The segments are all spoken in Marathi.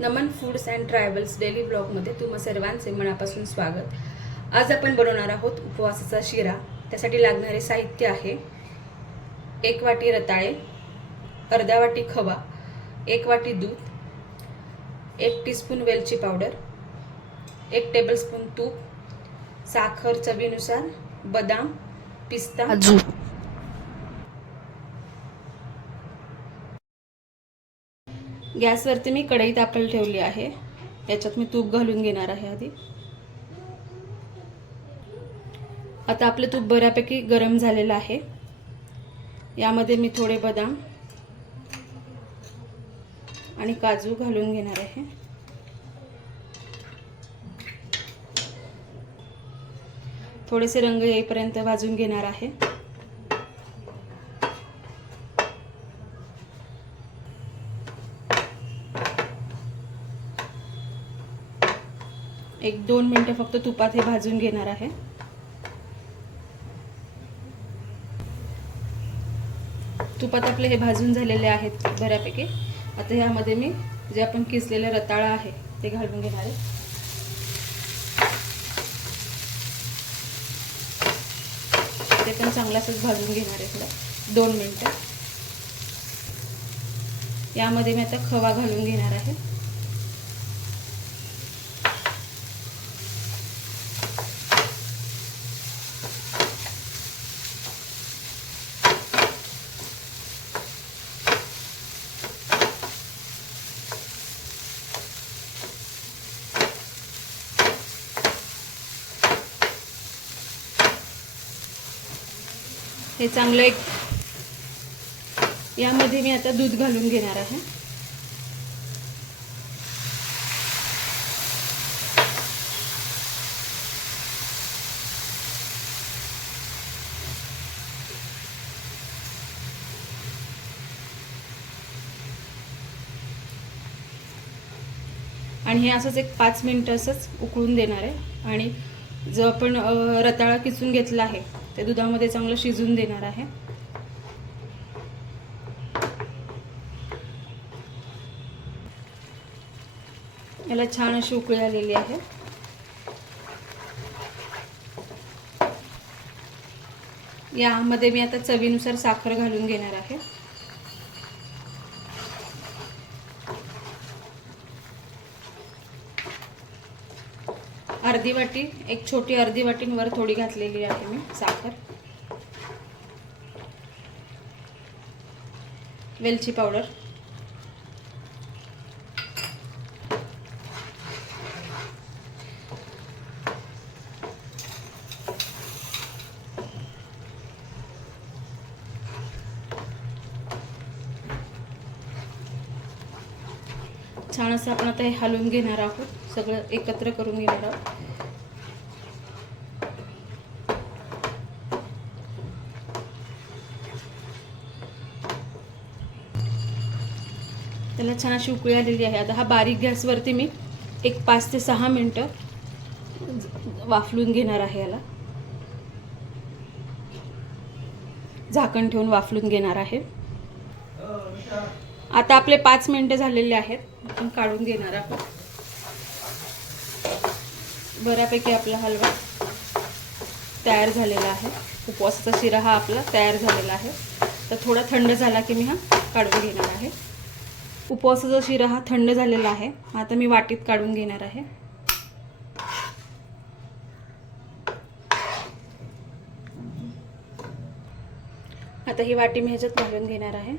Naman foods and travels daily ब्लॉगमध्ये तुम्हा सर्वांचे मनापासून स्वागत. आज आपण बनवणार आहोत उपवासाचा शिरा. त्यासाठी लागणारे साहित्य आहे एक वाटी रताळे अर्धा वाटी खवा एक वाटी दूध एक टीस्पून वेलची पावडर एक टेबलस्पून तूप साखर चवीनुसार बदाम पिस्ता गॅसवरती मी कढई तापायला ठेवली आहे. याच्यात मी तूप घालून घेणार आहे आधी. आता आपलं तूप बऱ्यापैकी गरम झालेलं आहे. यामध्ये मी थोडे बदाम आणि काजू घालून घेणार आहे. थोडेसे रंग येईपर्यंत भाजून घेणार आहे. एक दोन मिनटं फक्त तुपात हे भाजून घेणार आहे. तुपात आपले हे भाजून झालेले आहेत बऱ्यापैकी. आता ह्यामध्ये मी जे आपण किसलेलं रताळा आहे ते घालून घेणार आहे. ते पण चांगलं असंच भाजून घेणार आहे थोडं. दोन मिनटं. यामध्ये मी आता खवा घालून घेणार आहे. हे चांगलं एक यामध्ये मी आता दूध घालून घेणार आहे. आणि हे असंच एक पाच मिनटं असंच उकळून देणार आहे. आणि जो आपण रताळा किसून घेतला आहे ते दुधामध्ये चांगलं शिजून देणार आहे. याला छान अशी उकळी आलेली आहे. यामध्ये मी आता चवीनुसार साखर घालून घेणार आहे. अर्धी वाटी एक छोटी अर्धी वाटींवर थोडी घातलेली आहे मी साखर. वेलची पावडर. छान असं आपण आता हे हलवून घेणार आहोत. सगळं एकत्र करून घेणार आहोत. त्याला छान अशी उकळी आलेली आहे. आता हा बारीक गॅसवरती मी एक पाच ते सहा मिनटं वाफलून घेणार आहे याला. झाकण ठेवून वाफलून घेणार आहे. आता आपले पाच मिनिटं झालेले आहेत. आपण काढून घेणार आहोत. बऱ्यापैकी आपला हलवा तयार झालेला आहे. उपवासाचा शिरा हा आपला तयार झालेला आहे. तर थोडा थंड झाला की मी हा काढून घेणार आहे. उपवासाचा शिरा हा थंड झालेला आहे. आता मी वाटीत काढून घेणार आहे. आता ही वाटी मी ह्याच्यात घालून घेणार आहे.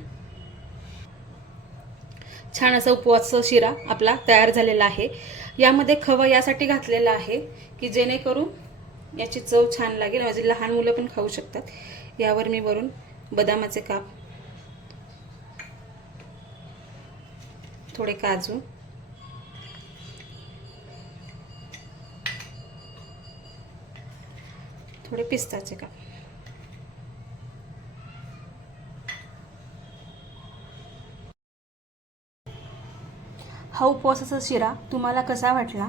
छान असा उपवास शिरा आपला तयार झालेला आहे. यामध्ये खवा यासाठी घातलेला आहे की जेणेकरून याची चव छान लागेल. माझी लहान मुलं पण खाऊ शकतात. यावर मी वरून बदामाचे काप थोडे काजू थोडे पिस्ताचे काप. हा उपवासाचा शिरा तुम्हाला कसा वाटला?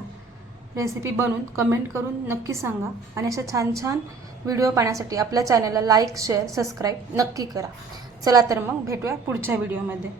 रेसिपी बनवून कमेंट करून नक्की सांगा आणि अशा छान छान व्हिडिओ पाहण्यासाठी आपल्या चॅनलला लाईक शेअर सबस्क्राईब नक्की करा. चला तर मग भेटूया पुढच्या व्हिडिओमध्ये